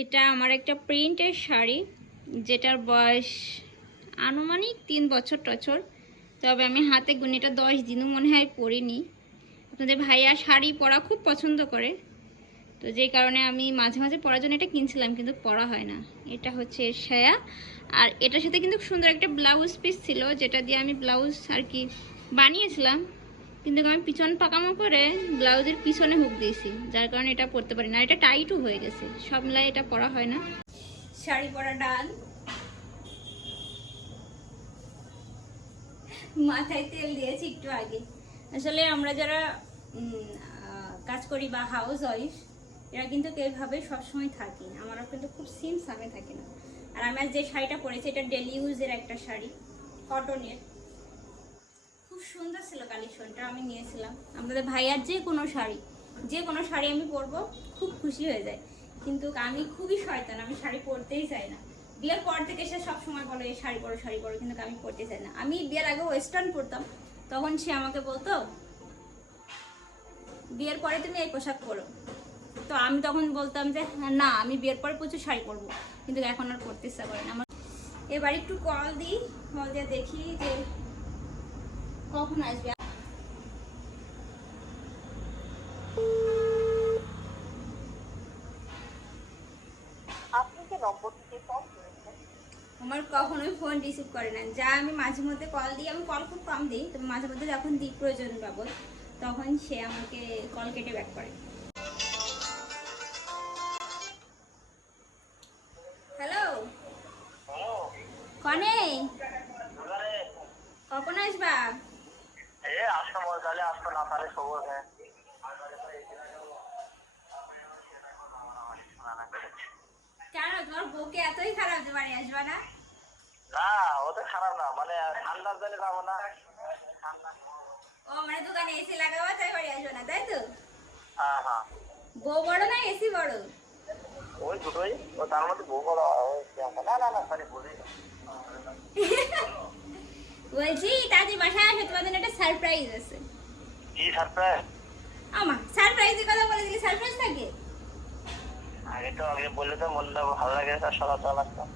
এটা আমার একটা প্রিন্টের শাড়ি, যেটার বয়স আনুমানিক 3 বছর টছর। তবে আমি হাতে গুনে 10 দিনও মনে হয় পরিনি। আপনাদের ভাইয়া শাড়ি পরা খুব পছন্দ করে, তো যেই কারণে আমি মাঝে মাঝে পরার জন্য এটা কিনছিলাম, কিন্তু পরা হয় না। এটা হচ্ছে এর সায়া, আর এটার সাথে কিন্তু সুন্দর একটা ব্লাউজ পিস ছিল, যেটা দিয়ে আমি ব্লাউজ আর কি বানিয়েছিলাম। কিন্তু আমি পিছন পাকামো করে ব্লাউজের পিছনে হুক দিয়েছি, যার কারণে এটা পরতে পারি না। এটা টাইটও হয়ে গেছে, সব মিলাই এটা পরা হয় না। শাড়ি পরা ডান, মাথায় তেল দিয়েছি একটু আগে। আসলে আমরা যারা কাজ করি বা হাউস ওয়াইফ, এরা কিন্তু এইভাবে সবসময় থাকি। আমারও কিন্তু খুব সিম সামে থাকি না। আর আমি যে শাড়িটা পরেছি এটা ডেলি ইউজের একটা শাড়ি, কটনের। খুব সুন্দর ছিল কালেকশনটা, আমি নিয়েছিলাম। আমাদের ভাইয়ার যে কোনো শাড়ি আমি পরবো, খুব খুশি হয়ে যায়। কিন্তু আমি খুবই শয়তান, আমি শাড়ি পরতেই চাই না। বিয়ের পর থেকে সে সবসময় বলে এই শাড়ি পরো, কিন্তু আমি পরতে চাই না। আমি বিয়ের আগে ওয়েস্টার্ন পরতাম, তখন সে আমাকে বলতো বিয়ের পরে তুমি এই পোশাক পরো। তো আমি তখন বলতাম যে না, আমি বিয়ের পরে প্রচুর শাড়ি পরবো, কিন্তু এখন আর পরতে ইচ্ছা করে না আমার। এবার একটু কল দিয়ে দেখি যে কখন আসবে। আমার কখনোই ফোন রিসিভ করে না। যা আমি মাঝে মধ্যে কল দিই, আমি কল খুব কম দিই, তবে মাঝে মধ্যে যখন দিই প্রয়োজন বাবদ, তখন সে আমাকে কল কেটে ব্যাক করে। হ্যালো, কনে কখন আসবা? কেন তোমার বউকে এতই খারাপ যে বাড়ি আসবা না? না, ও তো খারাপ না, মানে ঠান্ডার জন্য যাবো না। ও মানে দোকানে এসি লাগাবো তাই বাড়ি আসবে না, তাই তো? হ্যাঁ হ্যাঁ, বউ বড় না এসি বড়? ওই দুটোই। ও তার মধ্যে বউ বড় না না না, সরি বলি। বলছি তাদের বাসায় আসো, তোমাদের জন্য একটা সারপ্রাইজ আছে। কি সারপ্রাইজ? আমা সারপ্রাইজের কথা বলে দিলে সারপ্রাইজ থাকে? আগে বললে তো মনটা ভালো লাগে, তার সকাল সকাল আসতাম।